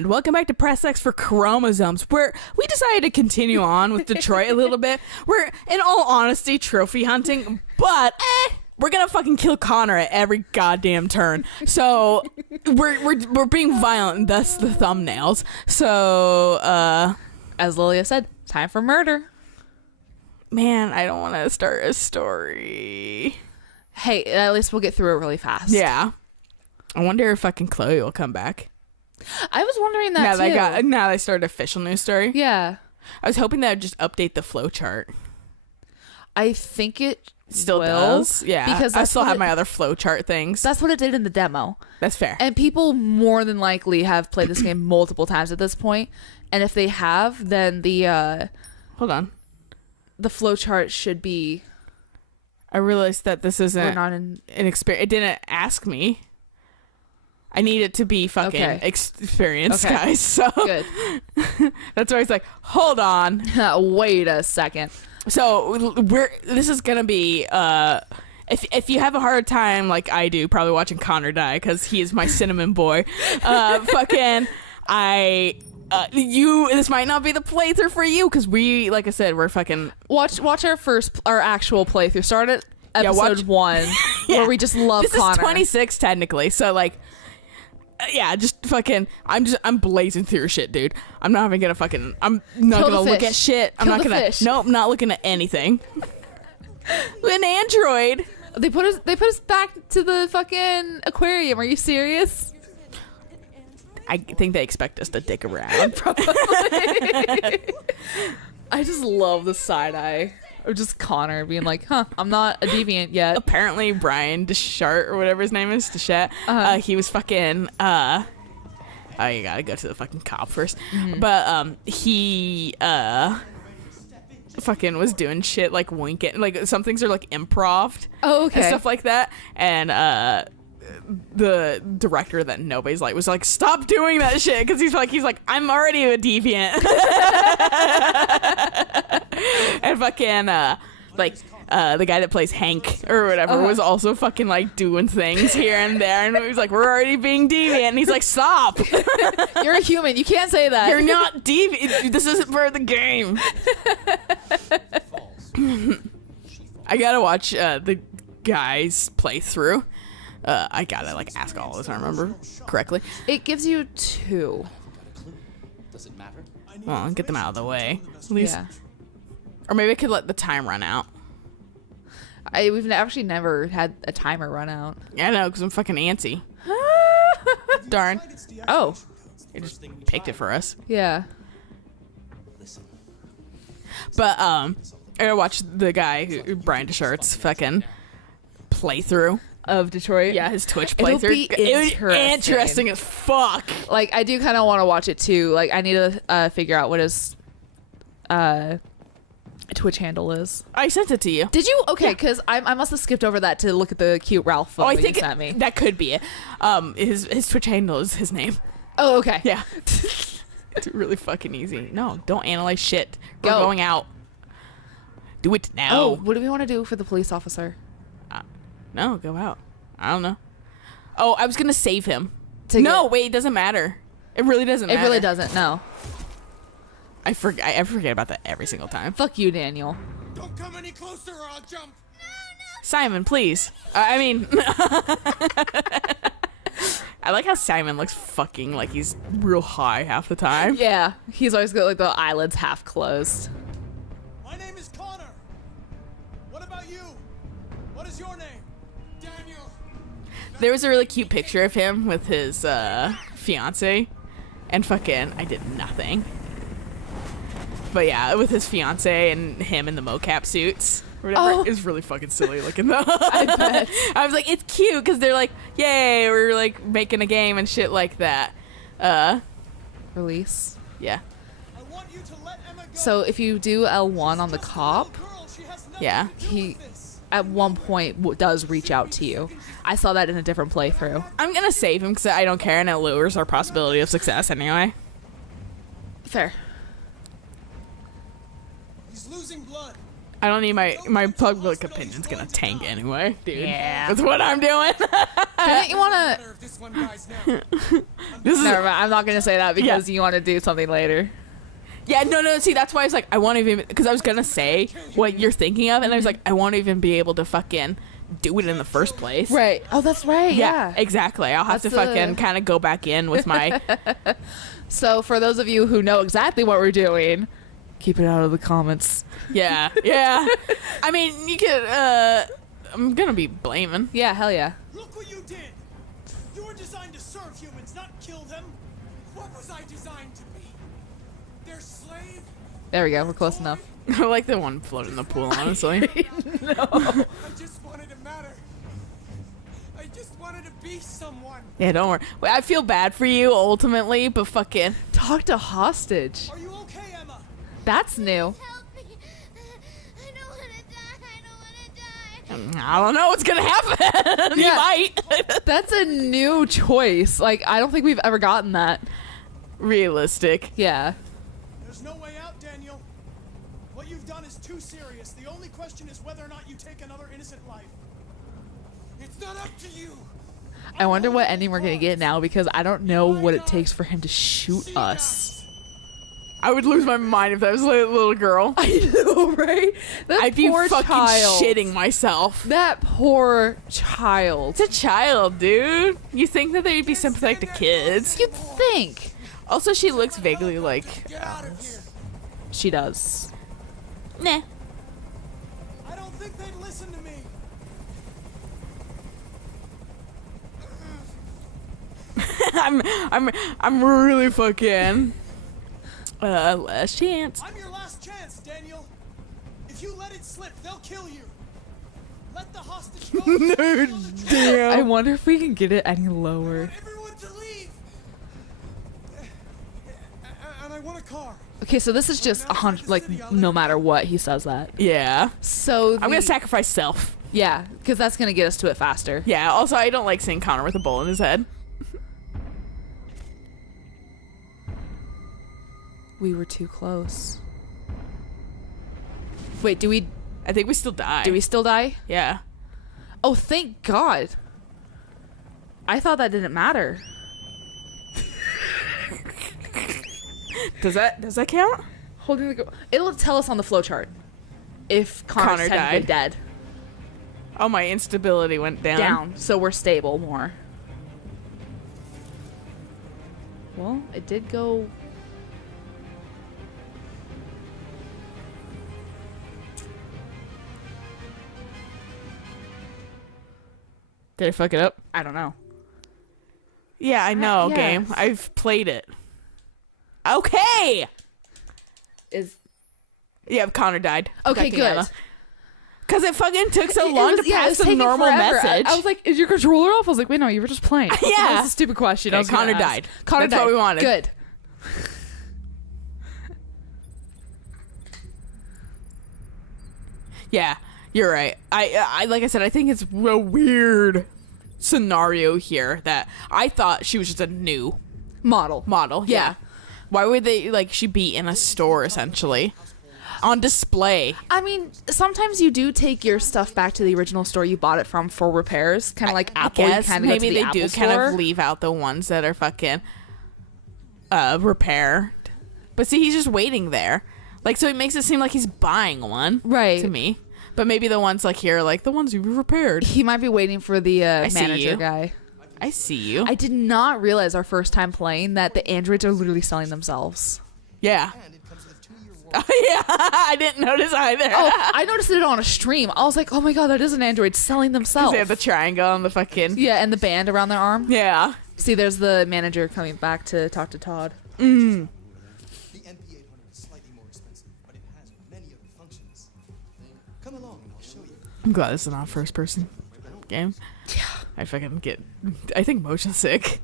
And welcome back to Press X for Chromosomes, where we decided to continue on with Detroit a little bit. We're, in all honesty, trophy hunting, but we're gonna fucking kill Connor at every goddamn turn. So we're being violent, and thus the thumbnails. So as Lilia said, time for murder. Man, I don't want to start a story. Hey, at least we'll get through it really fast. Yeah. I wonder if fucking Chloe will come back. I was wondering that too. Now they started official news story. Yeah. I was hoping that would just update the flow chart. I think it still will, does. Yeah. because I still have my other flow chart things. That's what it did in the demo. That's fair. And people more than likely have played this game multiple times at this point. And if they have, then the hold on. The flow chart should be. I realized that this isn't an experience. It didn't ask me. I need it to be fucking experience, guys. So good. That's why I was like, hold on. Wait a second. So this is gonna be if you have a hard time like I do, probably watching Connor die because he is my cinnamon boy. Fucking this might not be the playthrough for you because we, like I said, we're fucking watch our actual playthrough. Start at episode 1 where we just love this Connor. This is 26 technically, so like yeah, just fucking I'm blazing through shit, dude. I'm not even gonna fucking I'm not gonna look at shit. I'm not gonna nope, not looking at anything. An android. They put us back to the fucking aquarium. Are you serious? I think they expect us to dick around. Probably. I just love the side eye. Or just Connor being like, I'm not a deviant yet. Apparently Brian Deschart or whatever his name is, Deschat, he was fucking, oh, you gotta go to the fucking cop first. Mm-hmm. But he fucking was doing shit like winking, like some things are like improv. Oh, okay. And stuff like that. And the director that nobody's like was like, stop doing that shit, because he's like I'm already a deviant. And fucking the guy that plays Hank or whatever was also fucking like doing things here and there, and he was like, we're already being deviant, and he's like, stop. You're a human, you can't say that. You're not deviant. This isn't part of the game. I gotta watch the guy's playthrough. I gotta like ask all this, I remember correctly. It gives you 2. Does it matter? Well, get them out of the way, at least. Yeah. Or maybe I could let the time run out. We've actually never had a timer run out. Yeah, I know, because I'm fucking antsy. Darn. Oh. They just picked it for us. Yeah. But I gotta watch the guy who Brian Deschart's fucking playthrough Of Detroit. Yeah, his Twitch playthrough. It'll be interesting as fuck. Like, I do kind of want to watch it too. Like, I need to figure out what his Twitch handle is. I sent it to you. Did you? Okay, because I must have skipped over that to look at the cute Ralph photo you sent me. That could be it. His Twitch handle is his name. Oh, okay. Yeah. It's really fucking easy. No, don't analyze shit. We're Go. going out. Do it now. Oh, what do we want to do for the police officer? No, go out. I don't know. Oh, I was gonna save him. Wait, it doesn't matter. It really doesn't matter. It really doesn't, no. I forget about that every single time. Fuck you, Daniel. Don't come any closer or I'll jump. Simon, please. I mean, I like how Simon looks fucking like he's real high half the time. Yeah, he's always got like the eyelids half closed. My name is Connor. What about you? What is your name? Daniel. There was a really cute picture of him with his fiance, and fucking I did nothing. But yeah, with his fiance and him in the mocap suits or whatever. Oh. It was really fucking silly looking though. I bet. I was like, it's cute because they're like, yay, we're like making a game and shit like that. Release. Yeah. I want you to let Emma go. So if you do L1 on the cop, Yeah. he at one point does reach out to you. I saw that in a different playthrough. I'm gonna save him because I don't care, and it lowers our possibility of success anyway. Fair. He's losing blood. I don't need my public opinion's gonna tank anyway, dude. Yeah. That's what I'm doing. Didn't you want to... If this one dies now. This is Never mind. I'm not gonna say that because you want to do something later. Yeah, no. See, that's why I was like, I won't even, because I was gonna say what you're thinking of, and I was like, I won't even be able to fucking do it in the first place. Right. Oh, that's right. Yeah. Exactly. I'll have That's to fucking kind of go back in with my. So for those of you who know exactly what we're doing, keep it out of the comments. Yeah. I mean, you could. I'm gonna be blaming. Yeah. Hell yeah. Look what you did! You were designed to serve humans, not kill them. What was I designed to be? Their slave? There we go. We're close enough. I like the one floating in the pool, honestly. I just wanted to matter. I just wanted to be someone. Yeah, don't worry. Wait, I feel bad for you ultimately, but fucking. Talk to hostage. Are you okay, Emma? That's new. Help me. I don't want to die. I don't want to die. I don't know what's gonna happen. You Yeah. might. That's a new choice. Like, I don't think we've ever gotten that. Realistic. Yeah. There's no way out, Daniel. What you've done is too serious. The only question is whether or not you take another innocent life. It's not up to you. I wonder what ending we're gonna get now because I don't know what it takes for him to shoot us. I would lose my mind if that was a little girl. I know, right? That I'd be poor fucking child. shitting myself. That poor child. It's a child, dude. You think that they'd be sympathetic to kids? You'd think. Also, she looks vaguely like. Get out of here. She does. Nah. I don't think they'd listen to me. I'm really fucking. Last chance. I'm your last chance, Daniel. If you let it slip, they'll kill you. Let the hostage go. Damn. I wonder if we can get it any I lower. want everyone to leave. And I want a car. Okay, so this is just 100. Like, no matter what, he says that. Yeah. So I'm gonna sacrifice self. Yeah, because that's gonna get us to it faster. Yeah. Also, I don't like seeing Connor with a bullet in his head. We were too close. Wait, do we I think we still die. still die? Yeah. Oh, thank God. I thought that didn't matter. Does that count? Holding the it'll tell us on the flowchart if Connor's Connor technically died. dead. Oh, my instability went down. Down, so we're stable more. Well, it did go. Did I fuck it up? I don't know. Yeah, I know, yeah. game. I've played it. Okay. Is Yeah, Connor died. okay, good. Because it fucking took so It long was- to yeah, it pass was the taking normal forever. message. I was like, "Is your controller off?" I was like, "Wait, no, you were just playing." Yeah. That was a stupid question. I Okay, was gonna Connor ask. died. Connor That's died. what we wanted. Good. Yeah, you're right. I like I said, I think it's a weird scenario here that I thought she was just a new Model. model. Yeah. Why would they like she be in a store essentially on display? I mean, sometimes you do take your stuff back to the original store you bought it from for repairs, kind of like Apple. I guess you kinda go to maybe the they Apple do store. kind of leave out the ones that are fucking repaired. But see, he's just waiting there. Like, so it makes it seem like he's buying one. Right. To me. But maybe the ones like here are like the ones you've repaired. He might be waiting for the see manager you. guy. I see you. I did not realize our first time playing that the androids are literally selling themselves. Yeah. And it comes with a 2-year warranty. Oh, yeah. I didn't notice either. Oh, I noticed it on a stream. I was like, "Oh my God, that is an android selling themselves." They have the triangle on the fucking. Yeah, and the band around their arm. Yeah. See, there's the manager coming back to talk to Todd. The NP800 is slightly more expensive, but it has many other functions. Come along and I'll show you. I'm glad it's not a first person game. Yeah. I fucking get. I think motion sick.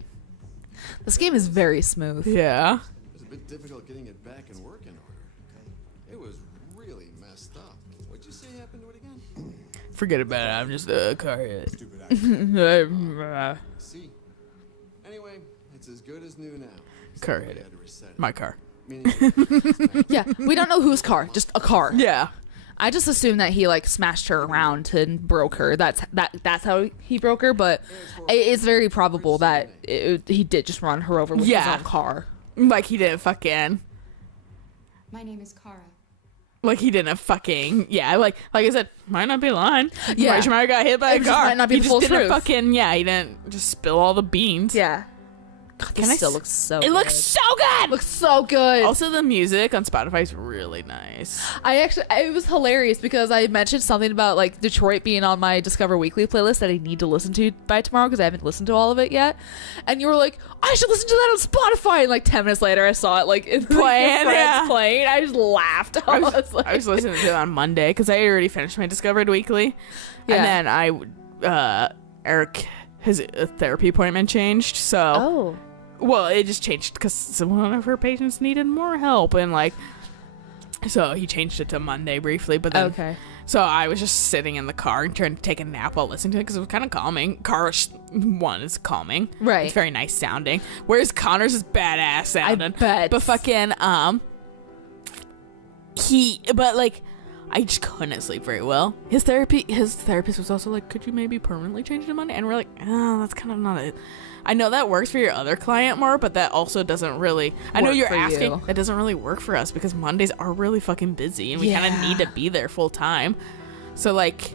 This game is very smooth. Yeah. It was a bit difficult getting it back in working order. It was really messed up. What'd you say happened to it again? Forget about it. I'm just a car hit. Stupid actor. See? Anyway, it's as good as new now. Car Somebody hit it. had to reset it. My car. Meaning Yeah, we don't know whose car, just a car. Yeah. I just assumed that he like smashed her around and broke her. That's how he broke her. But it's very probable that he did just run her over with his own car. Like he didn't fucking. My name is Kara. Like he didn't fucking like I said, might not be lying. Yeah. She might have got hit by a It just car. might not be he the just full didn't truth. fucking he didn't just spill all the beans. Yeah. God, Can I this still s- looks so. It good. looks so good. Looks so good. Also, the music on Spotify is really nice. It was hilarious because I mentioned something about like Detroit being on my Discover Weekly playlist that I need to listen to by tomorrow because I haven't listened to all of it yet. And you were like, I should listen to that on Spotify. And like 10 minutes later, I saw it like in Playing, friends playing. I just laughed. I was listening to it on Monday because I already finished my Discovered Weekly, Yeah. and then Eric, his therapy appointment changed. So, well, it just changed because one of her patients needed more help, and like, so he changed it to Monday briefly. But then, Okay. So I was just sitting in the car and trying to take a nap while listening to it because it was kind of calming. Cars one is calming, Right. It's very nice sounding. Whereas Connor's is badass sounding. I bet. But fucking I just couldn't sleep very well. His therapist was also like, could you maybe permanently change it to Monday? And we're like, oh, that's kind of not it. I know that works for your other client more, but that also doesn't really. I know Work you're for asking. you. That doesn't really work for us because Mondays are really fucking busy, and we kind of Yeah. need to be there full time. So like,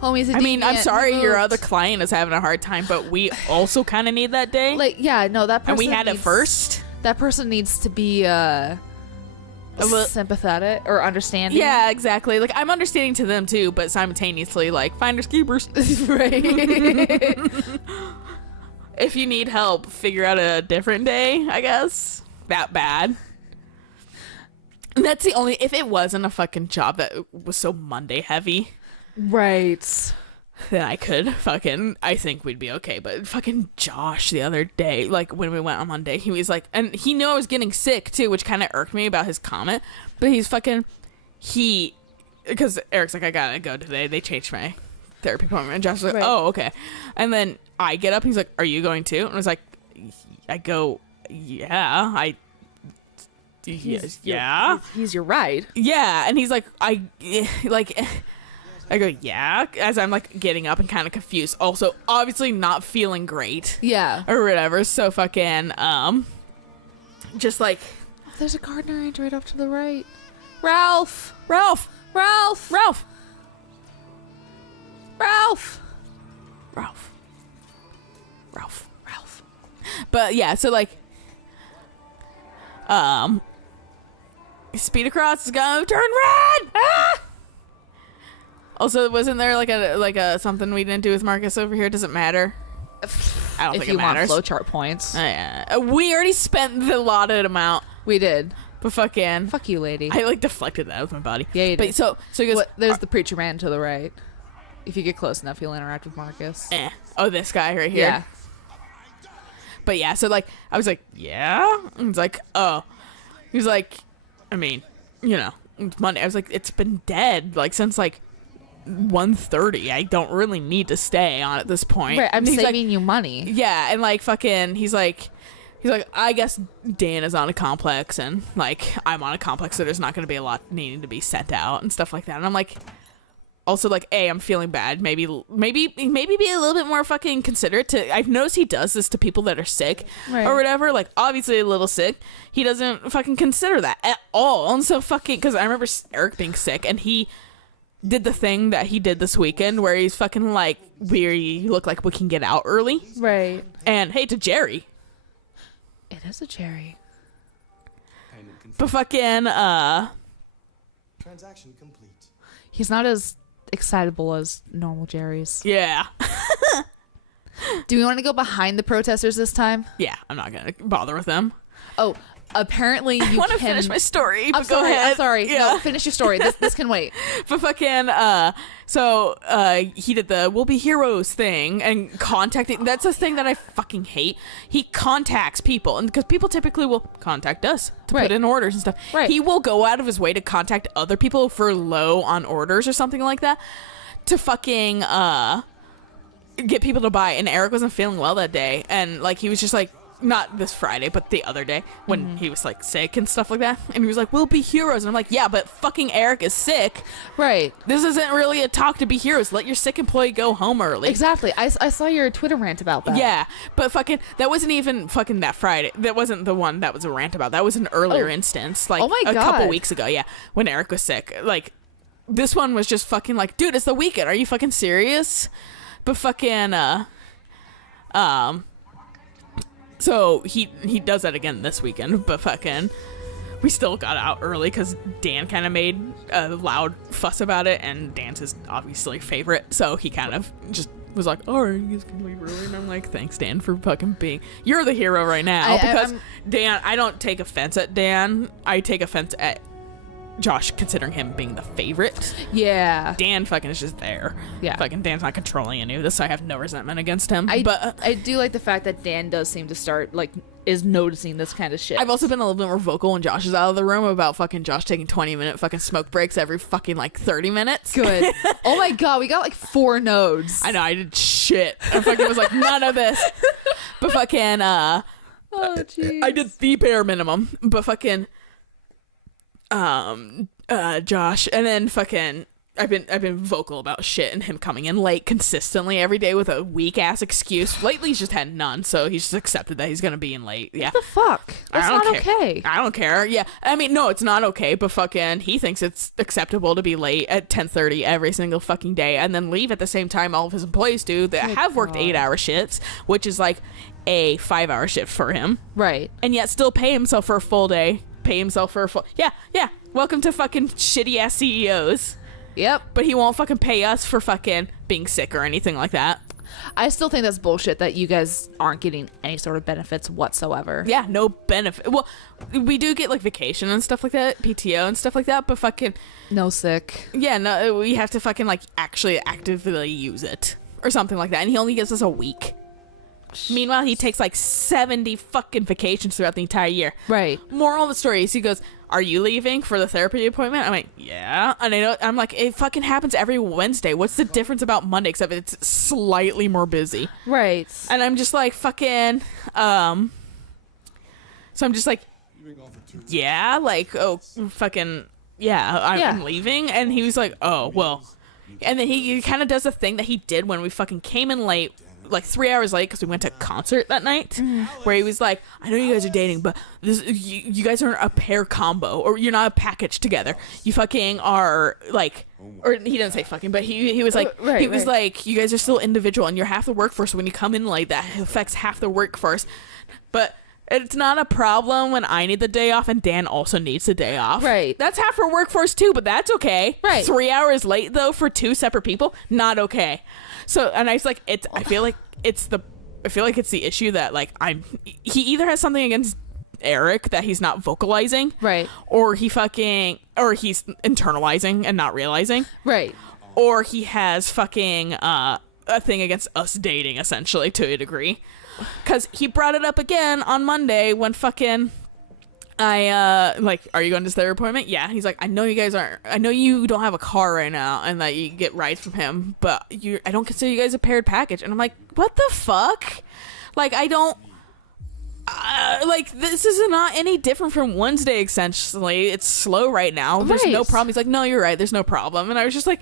Homies, I mean, I'm sorry your other client is having a hard time, but we also kind of need that day. Like, yeah, no, that person and we had it needs- first. That person needs to be sympathetic or understanding. Yeah, exactly. Like I'm understanding to them too, but simultaneously, like finders keepers. Right. If you need help, figure out a different day. I guess that bad. And that's the only. If it wasn't a fucking job that was so Monday heavy, Right. then I could fucking. I think we'd be okay. But fucking Josh the other day, like when we went on Monday, he was like, and he knew I was getting sick too, which kind of irked me about his comment. But he's fucking. Because Eric's like, I gotta go today. They changed my therapy appointment. And Josh was like, Right. oh, okay. And then I get up. He's like, are you going too? And I was like, I go, yeah. Yeah. He's your ride. Yeah. And he's like, I go, yeah, as I'm like getting up and kind of confused. Also, obviously not feeling great Yeah. or whatever. So fucking, just like, There's a gardener range right up to the right. Ralph. Ralph. But yeah, so like, speed across is gonna turn red. Ah! Also, wasn't there like a something we didn't do with Marcus over here? Does it matter? I don't If think you it matters. want flowchart points. Yeah. We already spent the allotted amount, We did. but fucking, Fuck you, lady. I like deflected that with my body. Yeah, you but did. so he goes, There's the preacher man to the right. If you get close enough, you'll interact with Marcus. oh, this guy right here. Yeah. But yeah, so like I was like, yeah. And he's like, oh. He was like, I mean, you know, it's Monday. I was like, it's been dead like since like 1:30. I don't really need to stay on at this point. Right, I'm And he's like, saving you money. yeah, and like fucking, he's like, I guess Dan is on a complex and like I'm on a complex, so there's not going to be a lot needing to be sent out and stuff like that. And I'm like, also like, I'm feeling bad. Maybe be a little bit more fucking considerate to. I've noticed he does this to people that are sick Right. or whatever. Like obviously a little sick. He doesn't fucking consider that at all. And so fucking, because I remember Eric being sick and he did the thing that he did this weekend where he's fucking like, we look like we can get out early. Right. And hey, to Jerry. It is a cherry. But fucking, Transaction complete. He's not as excitable as normal Jerry's. yeah. Do we want to go behind the protesters this time? Yeah, I'm not going to bother with them. Oh, apparently you I want to can... finish my story, I'm but go sorry, ahead. I'm sorry. Yeah. No, finish your story. This can wait. But fucking, he did the we'll be heroes thing and contacting. That's a thing that I fucking hate. He contacts people, and because people typically will contact us to Right. put in orders and stuff. Right. He will go out of his way to contact other people for low on orders or something like that to fucking, get people to buy. And Eric wasn't feeling well that day. And like, he was just like, not this Friday, but the other day when he was like sick and stuff like that. And he was like, we'll be heroes. And I'm like, yeah, but fucking Eric is sick. Right. This isn't really a talk to be heroes. Let your sick employee go home early. Exactly. I saw your Twitter rant about that. Yeah, but fucking, that wasn't even fucking that Friday. That wasn't the one that was a rant about. That was an earlier instance, like Oh my a God. couple weeks ago. Yeah, when Eric was sick. Like, this one was just fucking like, dude, it's the weekend. Are you fucking serious? But fucking, so he does that again this weekend, but fucking, we still got out early because Dan kind of made a loud fuss about it, and Dan's his obviously favorite, so he kind of just was like, all right, you guys can leave early. And I'm like, thanks, Dan, for fucking being, you're the hero right now. Because Dan, I don't take offense at Dan. I take offense at Josh, considering him being the favorite. Yeah. Dan fucking is just there. Yeah. Fucking Dan's not controlling any of this, so I have no resentment against him. But I do like the fact that Dan does seem to start, like, is noticing this kind of shit. I've also been a little bit more vocal when Josh is out of the room about fucking Josh taking 20-minute fucking smoke breaks every fucking like 30 minutes. Good. Oh my God, we got like 4 nodes. I know, I did shit. I fucking was like, none of this. But fucking, Oh, jeez. I did the bare minimum. But fucking, Josh, and then fucking, I've been vocal about shit and him coming in late consistently every day with a weak ass excuse. Lately, he's just had none, so he's just accepted that he's gonna be in late. Yeah. What the fuck? That's I don't not care. okay. I don't care. Yeah. I mean, no, it's not okay, but fucking he thinks it's acceptable to be late at 10:30 every single fucking day and then leave at the same time all of his employees do that have worked 8-hour shifts, which is like a 5-hour shift for him. Right. And yet still pay himself for a full day. Pay himself for a full... Yeah. Welcome to fucking shitty ass CEOs. Yep. But he won't fucking pay us for fucking being sick or anything like that. I still think that's bullshit that you guys aren't getting any sort of benefits whatsoever. Yeah, no benefit. Well, we do get like vacation and stuff like that, PTO and stuff like that, but fucking... No sick. Yeah, no, we have to fucking like actually actively use it or something like that. And he only gives us a week. Meanwhile, he takes like 70 fucking vacations throughout the entire year. Right. Moral of the story is he goes, are you leaving for the therapy appointment? I'm like, yeah. And I'm like, it fucking happens every Wednesday. What's the difference about Monday except it's slightly more busy? Right. And I'm just like, fucking, so I'm just like, yeah, like, oh, fucking, yeah, I'm leaving. And he was like, oh, well. And then he kind of does the thing that he did when we fucking came in late, like 3 hours late because we went to a concert that night, where he was like, I know you guys are dating, but this, you guys aren't a pair combo, or you're not a package together. You fucking are like, or he didn't say fucking, but he was like, Right, he was right. like, you guys are still individual and you're half the workforce. When you come in late, that affects half the workforce. But it's not a problem when I need the day off and Dan also needs the day off. Right. That's half our workforce too, but that's okay. Right. 3 hours late though for 2 separate people, not okay. So, and I was like, I feel like it's the issue that like he either has something against Eric that he's not vocalizing. Right. Or he's internalizing and not realizing. Right. Or he has fucking a thing against us dating, essentially, to a degree. Because he brought it up again on Monday when fucking like, are you going to this therapy appointment? Yeah. He's like, I know you don't have a car right now and that you get rides from him, but I don't consider you guys a paired package. And I'm like, what the fuck? Like, I don't, like, this is not any different from Wednesday, essentially. It's slow right now. There's no Right. problem. He's like, no, you're right. There's no problem. And I was just like,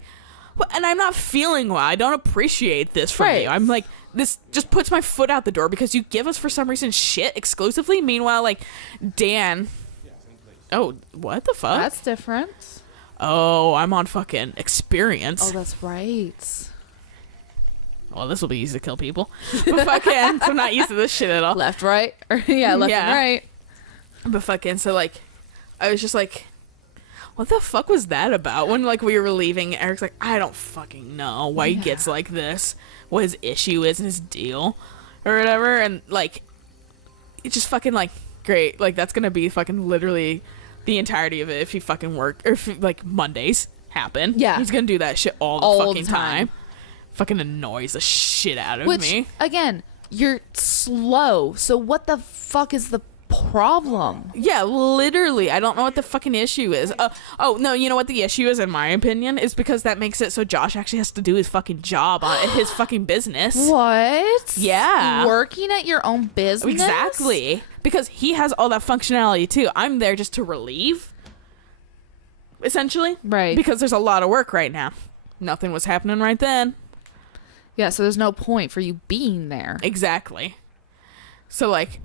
what? And I'm not feeling well. I don't appreciate this from Right. you. I'm like, this just puts my foot out the door because you give us, for some reason, shit exclusively. Meanwhile, like, Dan... Oh, what the fuck? That's different. Oh, I'm on fucking experience. Oh, that's right. Well, this will be easy to kill people. But fucking, I'm not used to this shit at all. Left, right. Or, yeah, left Yeah. and right. But fucking, so like, I was just like, what the fuck was that about? When like we were leaving, Eric's like, I don't fucking know why he gets like this, what his issue is and his deal, or whatever. And like, it's just fucking like, great. Like, that's gonna be fucking literally the entirety of it if he fucking or if like Mondays happen. Yeah. He's gonna do that shit all All the the fucking time. time. Fucking annoys the shit out of Which, me. again, you're slow. So what the fuck is the problem? Yeah, literally. I don't know what the fucking issue is. Oh, no, you know what the issue is, in my opinion? Is because that makes it so Josh actually has to do his fucking job on his fucking business. What? Yeah. Working at your own business? Exactly. Because he has all that functionality, too. I'm there just to relieve, essentially. Right. Because there's a lot of work right now. Nothing was happening right then. Yeah, so there's no point for you being there. Exactly. So, like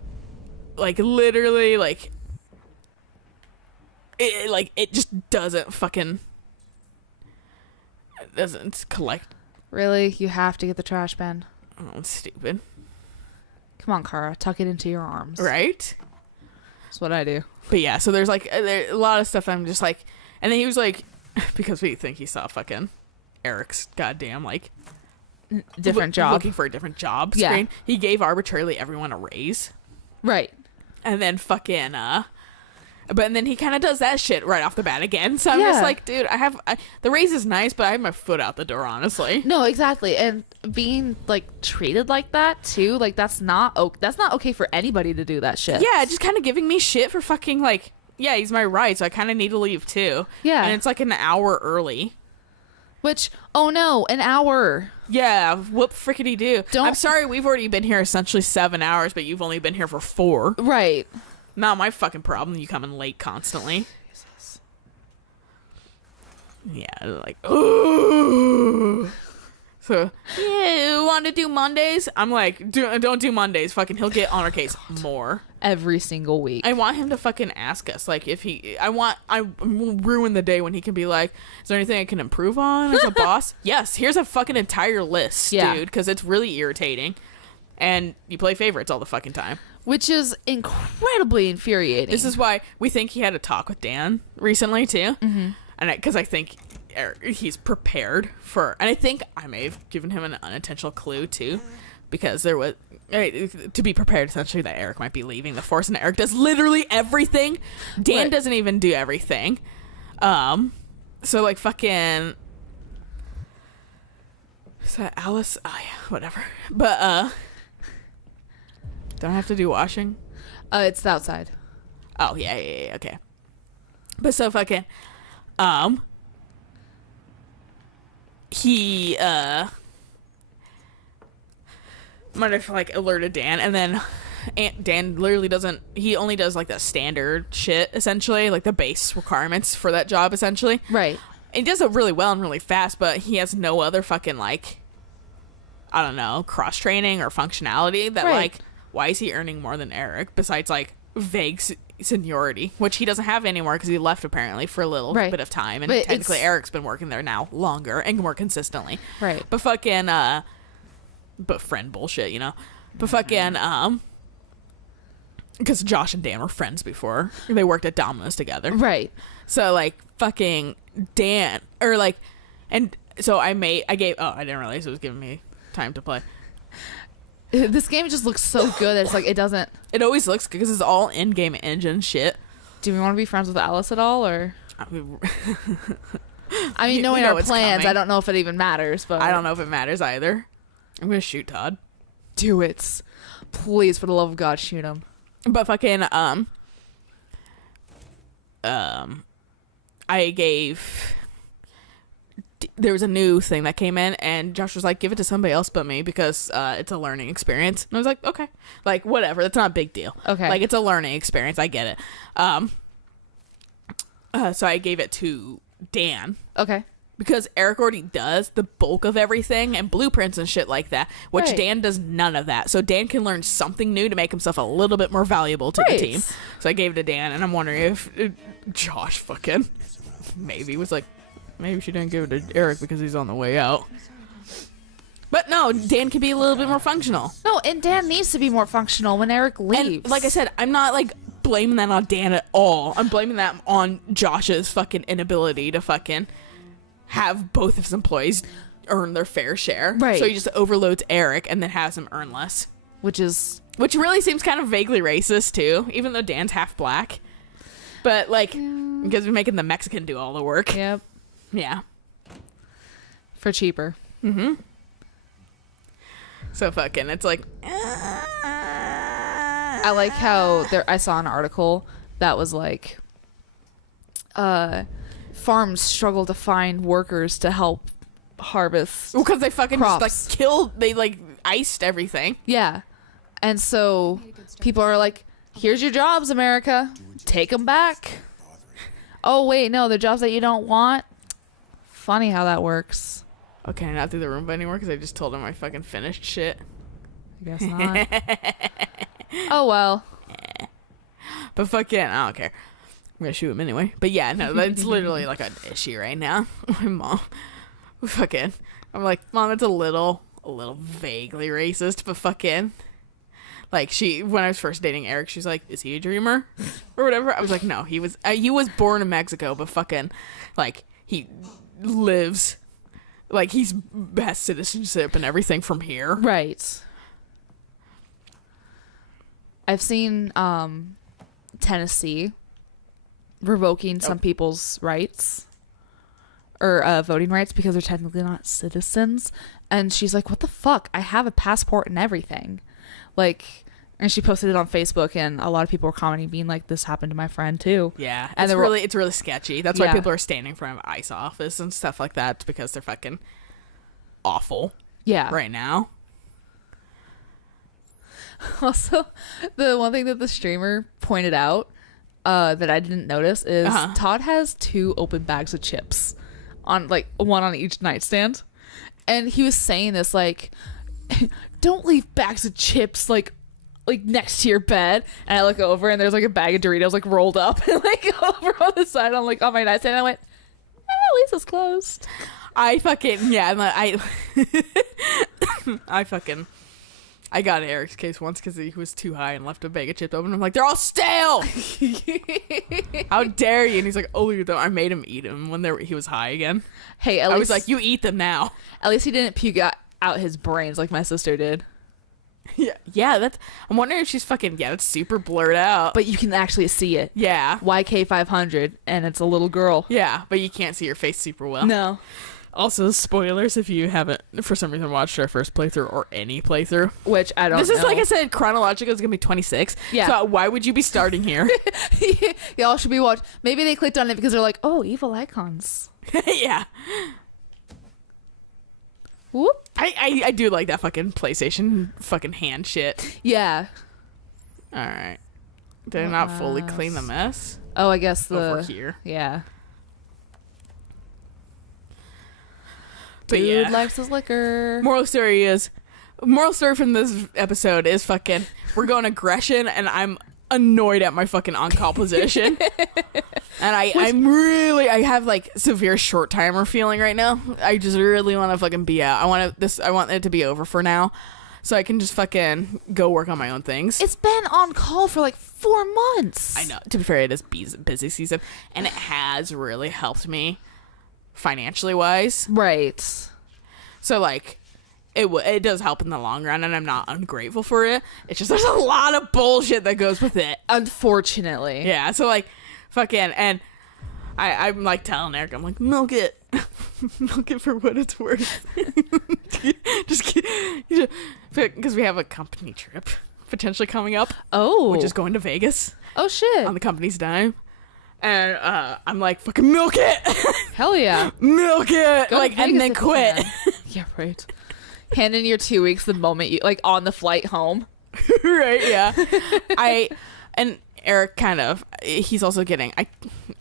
literally, it just doesn't collect. Really? You have to get the trash bin. Oh, it's stupid. Come on, Kara. Tuck it into your arms. Right? That's what I do. But yeah, so there's a lot of stuff I'm just like, and then he was like, because we think he saw fucking Eric's goddamn Different job. looking for a different job Yeah. screen. He gave arbitrarily everyone a raise. Right. And then fucking but then he kind of does that shit right off the bat again. So I'm Yeah. just like, dude, the raise is nice, but I have my foot out the door, honestly. No, exactly. And being like treated like that too, like that's not okay for anybody to do that shit. Yeah, just kind of giving me shit for fucking yeah, he's my ride, so I kind of need to leave too. Yeah. And it's like an hour early. Which, oh no, an hour. Yeah, whoop frickety do. Don't- I'm sorry, we've already been here essentially 7 hours, but you've only been here for 4. Right. Not my fucking problem. You coming late constantly. Yeah, like, ooh. So, yeah, you want to do Mondays? I'm like, don't do Mondays. Fucking, he'll get on our case more. Every single week. I want him to fucking ask us, like, if I will ruin the day when he can be like, is there anything I can improve on as a boss? Yes, here's a fucking entire list, Yeah. dude, because it's really irritating. And you play favorites all the fucking time. Which is incredibly infuriating. This is why we think he had a talk with Dan recently, too. Mm-hmm. And because I think he's prepared for, and I think I may have given him an unintentional clue, too, because there was, to be prepared, essentially, that Eric might be leaving the Force, and Eric does literally everything. Dan Right. doesn't even do everything. So, like, fucking, is that Alice? Oh, yeah, whatever. But, don't I have to do washing? It's the outside. Oh, yeah, okay. But so fucking, he, might have, like, alerted Dan, and then Dan literally he only does, like, the standard shit, essentially, like, the base requirements for that job, essentially. Right. He does it really well and really fast, but he has no other fucking, like, I don't know, cross-training or functionality that, Right. like, why is he earning more than Eric besides, like, vague seniority, which he doesn't have anymore because he left, apparently, for a little Right. bit of time, and But technically it's- Eric's been working there now longer and more consistently. Right. But fucking, but friend bullshit, you know? But fucking, because Josh and Dan were friends before. They worked at Domino's together. Right. So, like, fucking Dan, or, like, and so I didn't realize it was giving me time to play. This game just looks so good that it's like it doesn't. It always looks good because it's all in-game engine shit. Do we want to be friends with Alice at all, or? I mean, I mean, We knowing know our it's plans, coming. I don't know if it even matters. But I don't know if it matters either. I'm gonna shoot Todd. Do it, please, for the love of God, shoot him. But fucking, I gave. There was a new thing that came in, and Josh was like, "Give it to somebody else but me because it's a learning experience." And I was like, "Okay, like whatever. That's not a big deal. Okay. like it's a learning experience. I get it." So I gave it to Dan Okay. because Eric already does the bulk of everything and blueprints and shit like that, which Right. Dan does none of that. So Dan can learn something new to make himself a little bit more valuable to Right. the team. So I gave it to Dan, and I'm wondering if Josh fucking maybe was like, maybe she didn't give it to Eric because he's on the way out. But no, Dan can be a little bit more functional. No, and Dan needs to be more functional when Eric leaves. And like I said, I'm not like blaming that on Dan at all. I'm blaming that on Josh's fucking inability to fucking have both of his employees earn their fair share. Right. So he just overloads Eric and then has him earn less. which Which really seems kind of vaguely racist too, even though Dan's half black. But like, because we're making the Mexican do all the work. yep, Yeah. for cheaper. So fucking, it's like, I like how I saw an article that was like, farms struggle to find workers to help harvest. Because they fucking crops. just like killed. They like iced everything. Yeah. And so people are like, here's your jobs, America. Take them back. Oh, wait, no, the jobs that you don't want. Funny how that works. Okay, I'm not through the Roomba anymore because I just told him I fucking finished shit. I guess not. Oh, well. But fucking, I don't care. I'm gonna shoot him anyway. But yeah, no, that's literally like an issue right now. My mom, fucking, I'm like, Mom, it's a little vaguely racist, but fucking, like when I was first dating Eric, she's like, is he a dreamer or whatever? I was like, no, he was born in Mexico, but fucking, like, he lives, like, he's has citizenship and everything from here. Right. I've seen Tennessee revoking some people's rights or voting rights because they're technically not citizens. And she's like, what the fuck? I have a passport and everything. Like, and she posted it on Facebook, and a lot of people were commenting being like, this happened to my friend too. Yeah. And it's really sketchy. That's why Yeah. people are standing in front of ICE office and stuff like that. It's because they're fucking awful Yeah. right now. Also, the one thing that the streamer pointed out that I didn't notice is Todd has 2 open bags of chips, on like one on each nightstand, and he was saying this like, don't leave bags of chips like next to your bed. And I look over and there's like a bag of Doritos like rolled up and like over on the side on my nightstand. And I went, at least it's closed. I fucking, yeah, I got Eric's case once because he was too high and left a bag of chips open. I'm like, they're all stale. How dare you? And he's like, oh, I made him eat them when he was high again. Hey, I was like, you eat them now. at least he didn't puke out his brains like my sister did. Yeah, I'm wondering if she's fucking, that's super blurred out. But you can actually see it. Yeah. YK500, and it's a little girl. Yeah, but you can't see your face super well. No. Also, spoilers if you haven't, for some reason, watched our first playthrough or any playthrough. Which I don't know. This is, like I said, chronological. It's going to be 26. Yeah. So why would you be starting here? Y'all should be watching. Maybe they clicked on it because they're like, oh, evil icons. Yeah. Whoop. I do like that fucking PlayStation fucking hand shit. Yeah. All right. Did I What not fully clean the else? mess? Oh, I guess Over here. Yeah. But Dude yeah. likes his liquor. Moral story from this episode is fucking, we're going aggression and I'm annoyed at my fucking on-call position. And I have like severe short timer feeling right now. I just really want to fucking be out. I want it to be over for now so I can just fucking go work on my own things. It's been on call for like 4 months. I know. To be fair, it is busy season and it has really helped me financially wise. Right. So like it does help in the long run, and I'm not ungrateful for it. It's just there's a lot of bullshit that goes with it. Unfortunately. Yeah, so like fucking, and I'm like telling Eric, I'm like, milk it. Milk it for what it's worth. Just because we have a company trip potentially coming up. Oh. Which is going to Vegas Oh shit. on the company's dime. And I'm like, fucking milk it. Hell yeah. Milk it. Go to Like, and Vegas then if you quit. can. Yeah, right. Hand in your 2 weeks the moment you like on the flight home. Right, yeah. And Eric kind of, he's also getting, I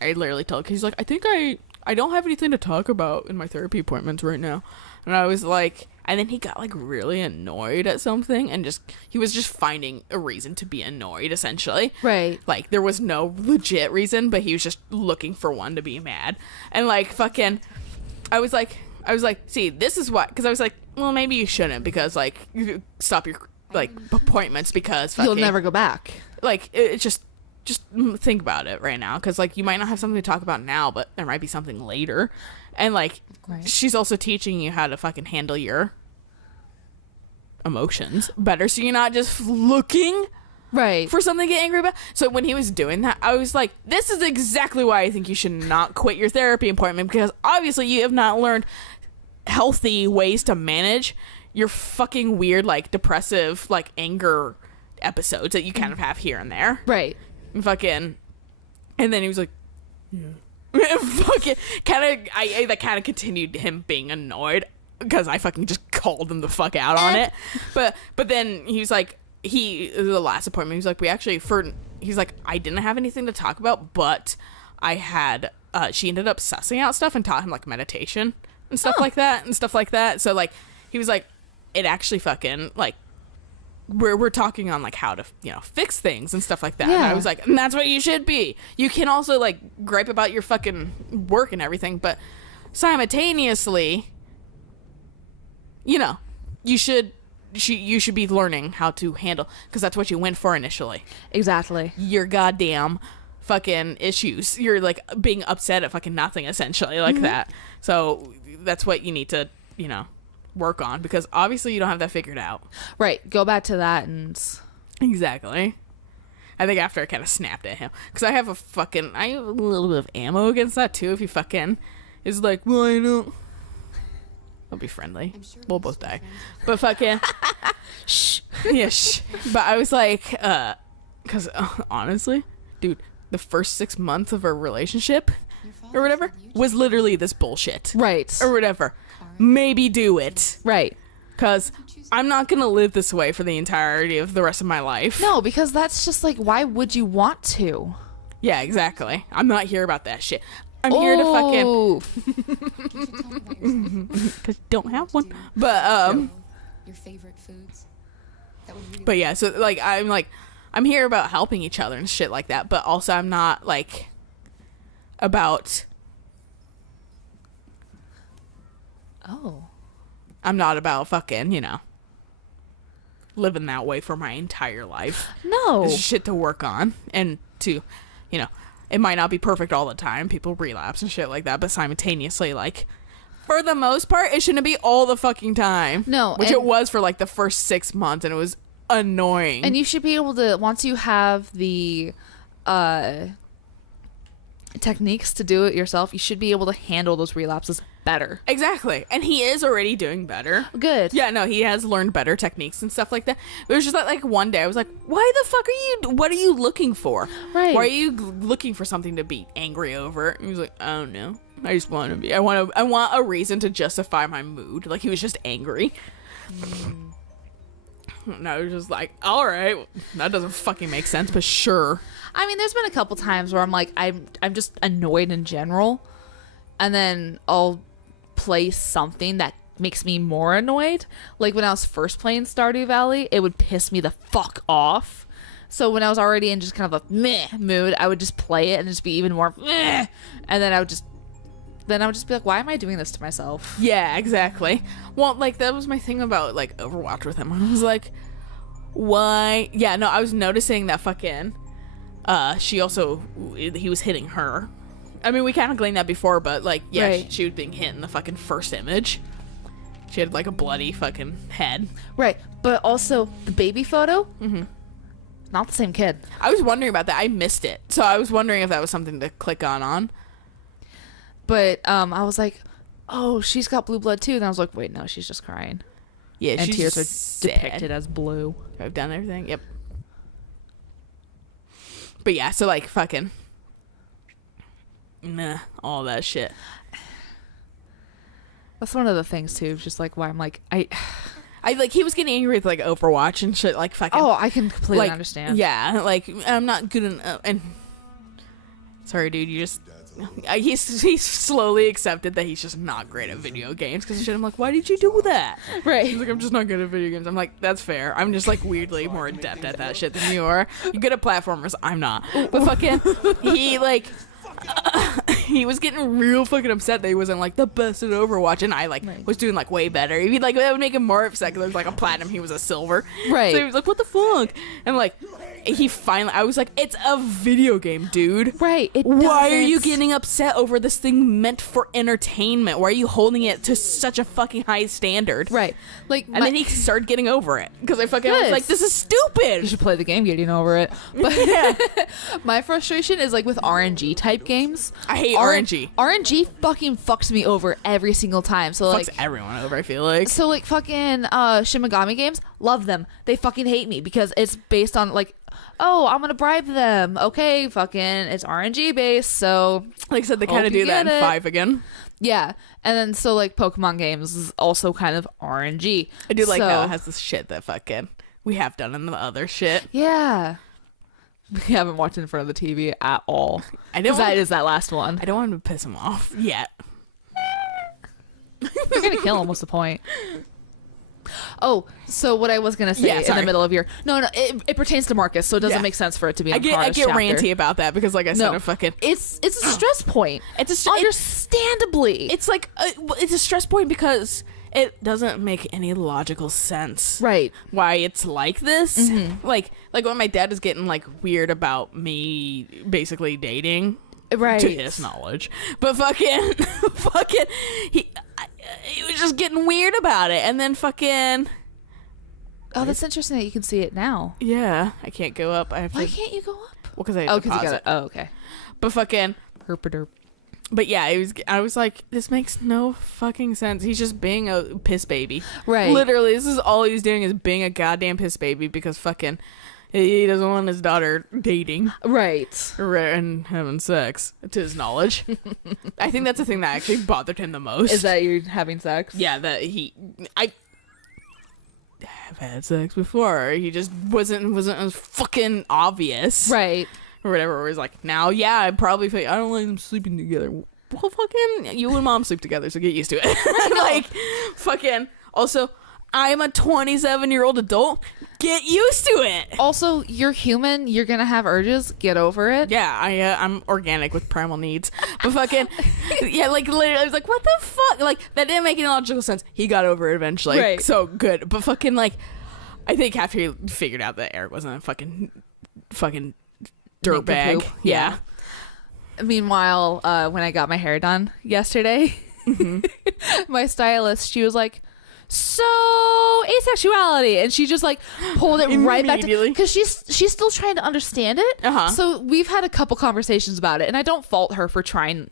literally told, he's like, I think I don't have anything to talk about in my therapy appointments right now. And I was like, and then he got like really annoyed at something and he was just finding a reason to be annoyed essentially. Right. Like there was no legit reason, but he was just looking for one to be mad. And like fucking, I was like, see, this is what, because I was like, well, maybe you shouldn't, because like you stop your like appointments because fucking, You'll never go back. like it's just think about it right now, because like you might not have something to talk about now, but there might be something later. And like Right. she's also teaching you how to fucking handle your emotions better, so you're not just looking Right. for something to get angry about. So when he was doing that, I was like, this is exactly why I think you should not quit your therapy appointment, because obviously you have not learned healthy ways to manage your fucking weird like depressive like anger episodes that you kind of have here and there. Right. And fucking, and then he was like, yeah. Fucking that kind of continued him being annoyed because I fucking just called him the fuck out on it. But then he was like, the last appointment, he was like, he's like, I didn't have anything to talk about, but I had, she ended up sussing out stuff and taught him like meditation and stuff like that. So like, he was like, it actually fucking like, we're talking on like how to, fix things and stuff like that. And I was like, and that's what you should be. You can also like gripe about your fucking work and everything, but simultaneously, you should be learning how to handle, because that's what you went for initially. Exactly. Your goddamn fucking issues. You're like being upset at fucking nothing, essentially, like that. So that's what you need to, work on, because obviously you don't have that figured out. Right. Go back to that and... Exactly. I think after I kind of snapped at him, because I have a little bit of ammo against that too. If he fucking is like, well, I don't... I'll be friendly. Sure we'll both die. But fucking... Shh. Yeah, shh. But I was like, because honestly, dude, the first 6 months of our relationship or whatever was literally this bullshit. Right. Or whatever. Maybe do it. Right. Because I'm not going to live this way for the entirety of the rest of my life. No, because that's just like, why would you want to? Yeah, exactly. I'm not here about that shit. I'm here to fucking... Because don't have one. But, Your favorite foods? That would really but yeah, so like, I'm here about helping each other and shit like that. But also I'm not like about... Oh. I'm not about fucking, living that way for my entire life. No. There's shit to work on, and to, it might not be perfect all the time. People relapse and shit like that, but simultaneously, like, for the most part, it shouldn't be all the fucking time. No. Which it was for like the first 6 months, and it was annoying. And you should be able to, once you have the techniques to do it yourself, you should be able to handle those relapses better. Exactly. And he is already doing better. Good. Yeah, no, he has learned better techniques and stuff like that. It was just like one day I was like, what are you looking for? Right. Why are you looking for something to be angry over? And he was like, I don't know. I just want to be. I want a reason to justify my mood. Like, he was just angry. And I was just like, all right, that doesn't fucking make sense, but sure. I mean, there's been a couple times where I'm like, I'm just annoyed in general, and then I'll play something that makes me more annoyed. Like when I was first playing Stardew Valley, it would piss me the fuck off. So when I was already in just kind of a meh mood, I would just play it and just be even more meh, and then I would just be like, why am I doing this to myself? Yeah, exactly. Well, like, that was my thing about, like, Overwatch with him. I was like, why? Yeah, no, I was noticing that fucking, he was hitting her. I mean, we kind of gleaned that before, but, like, yeah, Right. she was being hit in the fucking first image. She had, like, a bloody fucking head. Right. But also, the baby photo? Mm-hmm. Not the same kid. I was wondering about that. I missed it. So I was wondering if that was something to click on. But I was like, oh, she's got blue blood too. And I was like, wait, no, she's just crying. Yeah, And she's tears are sad. depicted as blue. I've done everything. Yep. But yeah, so like fucking all that shit. That's one of the things too. Just like why I'm like I like, he was getting angry with like Overwatch and shit, like fucking. Oh, I can completely like, understand. Yeah, like, I'm not good enough. And sorry, dude, you just. He's slowly accepted that he's just not great at video games because I'm like, why did you do that? Right. He's like, I'm just not good at video games. I'm like, that's fair. I'm just like weirdly more adept at that shit than you are. You're good at platformers. I'm not. But fucking, he like, he was getting real fucking upset that he wasn't like the best at Overwatch, and I like was doing like way better. He'd be like, that would make him more upset because I was like a platinum, he was a silver. Right. So he was like, what the fuck? And like, he finally, I was like, it's a video game, dude. Right. Why are you getting upset over this thing meant for entertainment? Why are you holding it to such a fucking high standard? Right. Like, And then he started getting over it because I fucking was Good. like, this is you stupid. should play the game getting over it. But Yeah. my frustration is like with RNG type games. I hate hate RNG. RNG fucking fucks me over every single time. So like Fucks everyone over, I feel like. So like fucking Shin Megami games, love them. They fucking hate me because it's based on like, oh, I'm gonna bribe them. Okay, fucking it's RNG based, so Like I said, they hope kind of you do that get in it. 5 again. yeah. And then so like Pokemon games is also kind of RNG. I do like So- how it has this shit that fucking we have done in the other shit. Yeah. We haven't watched it in front of the TV at all. I don't Because that want- is that last one. I don't want to piss him off yet. You're gonna kill him. What's the point? Oh, so what I was gonna say Yeah, in sorry. the middle of your it pertains to Marcus, so it doesn't Yeah. make sense for it to be. I In get Kara's chapter. ranty about that because, like I said, No, I fucking it's a stress point. It's a understandably. it's like it's a stress point because it doesn't make any logical sense. right. Why it's like this? Like when my dad is getting like weird about me basically dating. Right. To his knowledge, but fucking he was just getting weird about it, and then fucking Oh, that's interesting that you can see it now. yeah, I can't go up. I have Why to can't you go up? well because I Oh, have to because you pause got it. it. Oh, okay. But fucking Herpaderp. but yeah, I was like, this makes no fucking sense. He's just being a piss baby. Right. Literally, this is all he's doing is being a goddamn piss baby because fucking he doesn't want his daughter dating Right. and having sex, to his knowledge. I think that's the thing that actually bothered him the most. Is that you having sex? yeah, I have had sex before. He just wasn't as fucking obvious. Right. Or whatever, where he's like, now, yeah, I probably think I don't like them sleeping together. Well, fucking, you and mom sleep together, so get used to it. Like, fucking, also, I'm a 27-year-old adult. Get used to it. Also, you're human. You're gonna have urges. Get over it. Yeah, I'm organic with primal needs. But fucking, yeah, like, literally, I was like, what the fuck? Like, that didn't make any logical sense. He got over it eventually. Right. So good. But fucking, like, I think after he figured out that Eric wasn't a fucking dirtbag. Nincompoop. Yeah. Meanwhile, when I got my hair done yesterday, my stylist, she was like, so asexuality, and she just like pulled it right back to Immediately. because she's still trying to understand it. Uh-huh. So we've had a couple conversations about it, and I don't fault her for trying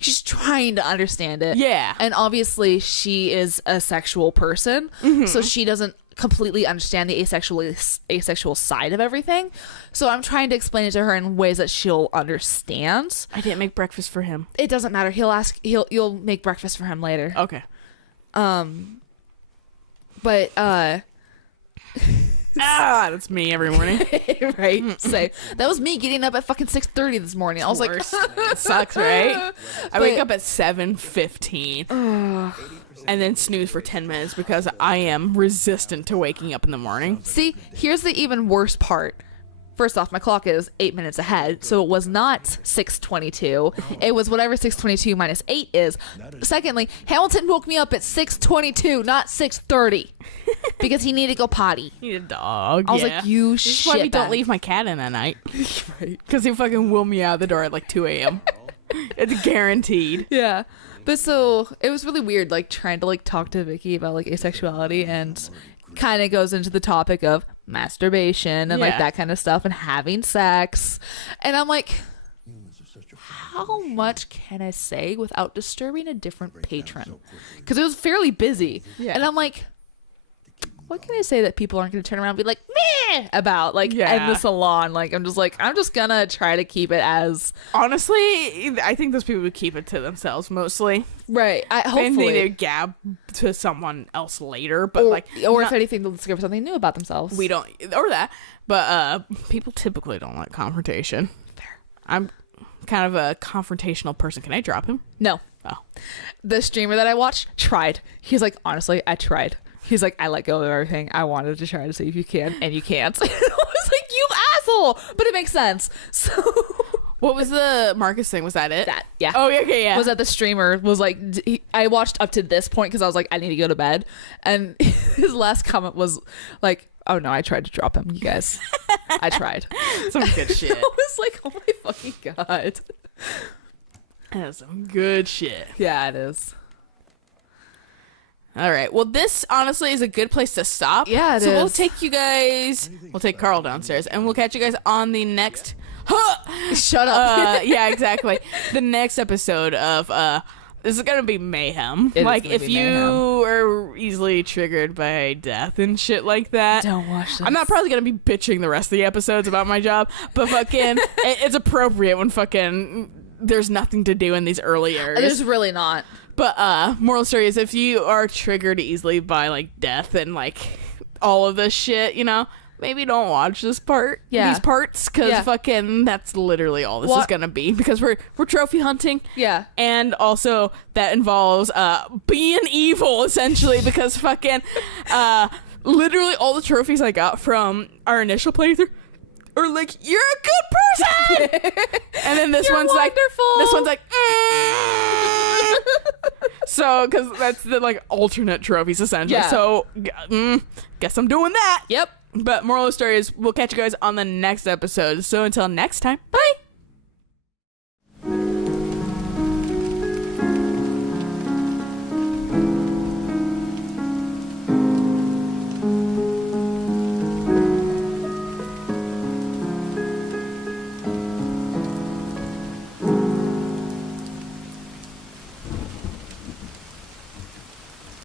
she's trying to understand it. Yeah. And obviously she is a sexual person, so she doesn't completely understand the asexual side of everything. So I'm trying to explain it to her in ways that she'll understand. I didn't make breakfast for him. It doesn't matter. You'll make breakfast for him later. Okay. But That's me every morning. right. Say that was me getting up at fucking 6:30 this morning. I was like, Worst. It sucks, right? I wake But- up at 7:15 and then snooze for 10 minutes because I am resistant to waking up in the morning. see, here's the even worse part. First off, my clock is 8 minutes ahead, so it was not 6:22. It was whatever 6:22 minus 8 is. Secondly, Hamilton woke me up at 6:22, not 6:30, because he needed to go potty. Need a dog. I was yeah. like, you This is why we shit don't bag. leave my cat in at night. Right. Because he fucking will me out the door at like 2 a.m. It's guaranteed. Yeah. But so it was really weird, like trying to like talk to Vicky about like asexuality, and kind of goes into the topic of masturbation and like Yeah. that kind of stuff and having sex. And I'm like, how much can I say without disturbing a different patron? Because it was fairly busy. Yeah. And I'm like, what can I say that people aren't going to turn around and be like, meh, about like Yeah. in the salon? Like, I'm just going to try to keep it as Honestly, I think those people would keep it to themselves mostly. right. Maybe Hopefully. they gab to someone else later, but Or, like, or not- if anything, they'll discover something new about themselves. we don't, or that. But people typically don't like confrontation. Fair. I'm kind of a confrontational person. Can I drop him? No. Oh, The streamer that I watched tried. He's like, honestly, I tried. He's like, I let go of everything. I wanted to try to see if you can, and you can't. I was like, you asshole! But it makes sense. So what was the Marcus thing? Was that it? that, yeah. Oh, okay, yeah. Was that the streamer was like, I watched up to this point because I was like, I need to go to bed. And his last comment was like, oh no, I tried to drop him, you guys. I tried. some good shit? I was like, oh my fucking God. That's some good shit. Yeah, it is. All right. Well, this honestly is a good place to stop. Yeah, it We'll is. take you guys. We'll take Carl downstairs, and we'll catch you guys on the next Shut up. Yeah, exactly. The next episode of this is gonna be mayhem. It is like gonna if be you mayhem. are easily triggered by death and shit like that, Don't watch this. I'm not probably gonna be bitching the rest of the episodes about my job, but fucking it's appropriate when fucking there's nothing to do in these early areas. There's really not. But moral story is if you are triggered easily by like death and like all of this shit, you know, maybe don't watch this part. Yeah. These parts, because Yeah. fucking that's literally all this is What- gonna be, because we're trophy hunting. Yeah. And also that involves being evil essentially, because fucking literally all the trophies I got from our initial playthrough are like, you're a good person. And then this You're one's wonderful. like, so because that's the like alternate trophies essentially. Yeah. So guess I'm doing that. Yep. But moral of the story is we'll catch you guys on the next episode. So until next time, bye.